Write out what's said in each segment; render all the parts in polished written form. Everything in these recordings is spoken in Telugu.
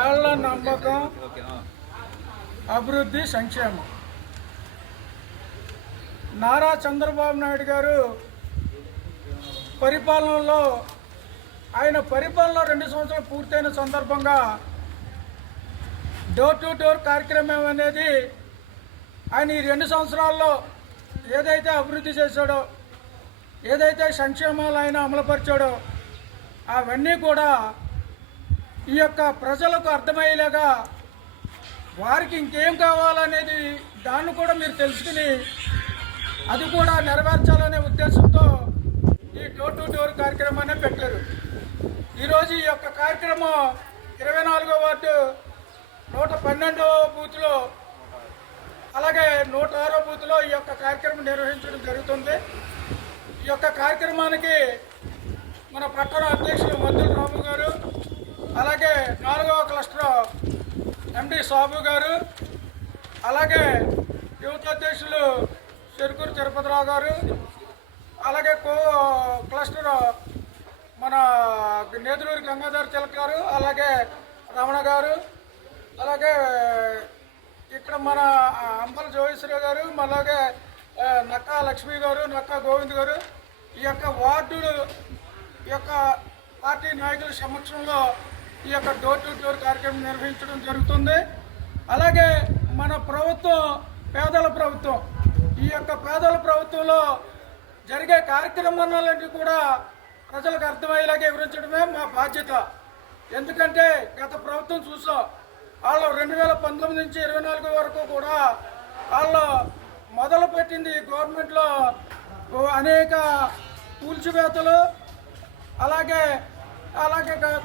ఏళ్ల నమ్మకం, అభివృద్ధి, సంక్షేమం. నారా చంద్రబాబు నాయుడు గారు పరిపాలనలో ఆయన పరిపాలన 2 సంవత్సరాలు పూర్తయిన సందర్భంగా డోర్ టు డోర్ కార్యక్రమం అనేది ఆయన ఈ 2 సంవత్సరాల్లో ఏదైతే అభివృద్ధి చేశాడో, ఏదైతే సంక్షేమాలు ఆయన అమలుపరిచాడో అవన్నీ కూడా ఈ యొక్క ప్రజలకు అర్థమయ్యేలాగా వారికి ఇంకేం కావాలనేది దాన్ని కూడా మీరు తెలుసుకుని అది కూడా నెరవేర్చాలనే ఉద్దేశంతో ఈ డోర్ టు డోర్ కార్యక్రమాన్ని పెట్టారు. ఈరోజు ఈ యొక్క కార్యక్రమం 24వ వార్డు 112వ బూత్లో అలాగే 106వ బూత్లో ఈ యొక్క కార్యక్రమం నిర్వహించడం జరుగుతుంది. ఈ యొక్క కార్యక్రమానికి మన పట్టణ అధ్యక్షులు మద్దుల రాము గారు, అలాగే 4వ క్లస్టర్ ఎండి సాబు గారు, అలాగే యువత అధ్యక్షులు చెరుకూరు తిరుపతిరావు గారు, అలాగే క్లస్టర్ మన నేదులూరు గంగాధర్ తిలక్ గారు, అలాగే రమణ గారు, అలాగే ఇక్కడ మన అంబల జోగేశ్వరరావు గారు, అలాగే నక్కా లక్ష్మి గారు, నక్కా గోవింద్ గారు, ఈ యొక్క వార్డులు ఈ యొక్క పార్టీ నాయకుల సమక్షంలో ఈ యొక్క డోర్ టు డోర్ కార్యక్రమం నిర్వహించడం జరుగుతుంది. అలాగే మన ప్రభుత్వం పేదల ప్రభుత్వం. ఈ యొక్క పేదల ప్రభుత్వంలో జరిగే కార్యక్రమాలన్నీ కూడా ప్రజలకు అర్థమయ్యేలాగా వివరించడమే మా బాధ్యత. ఎందుకంటే గత ప్రభుత్వం చూసాం, వాళ్ళు 2019 నుంచి 24 వరకు కూడా వాళ్ళు మొదలుపెట్టింది గవర్నమెంట్లో అనేక కూల్చివేతలు, అలాగే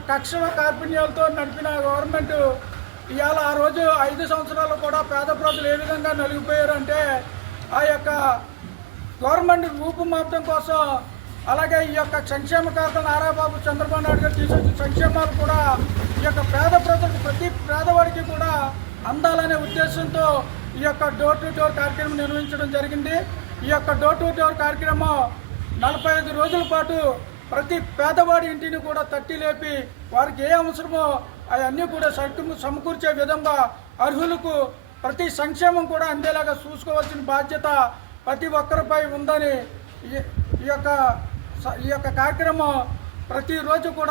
కక్ష కార్పణ్యాలతో నడిపిన గవర్నమెంట్ ఇవాళ ఆ రోజు 5 సంవత్సరాలు కూడా పేద ప్రజలు ఏ విధంగా నలిగిపోయారంటే ఆ యొక్క గవర్నమెంట్ రూపుమాపడం కోసం, అలాగే ఈ యొక్క సంక్షేమ కార్యక్రమం నారాబాబు చంద్రబాబు నాయుడు గారు తీసుకొచ్చిన సంక్షేమాలు కూడా ఈ యొక్క పేద ప్రజలకు ప్రతి పేదవాడికి కూడా అందాలనే ఉద్దేశంతో ఈ యొక్క డోర్ టు డోర్ కార్యక్రమం నిర్వహించడం జరిగింది. ఈ యొక్క డోర్ టు డోర్ కార్యక్రమం 45 రోజుల పాటు ప్రతి పేదవాడి ఇంటిని కూడా తట్టి లేపి వారికి ఏ అవసరమో అవన్నీ కూడా సమకూర్చే విధంగా అర్హులకు ప్రతి సంక్షేమం కూడా అందేలాగా చూసుకోవాల్సిన బాధ్యత ప్రతి ఒక్కరిపై ఉందని ఈ యొక్క కార్యక్రమం ప్రతిరోజు కూడా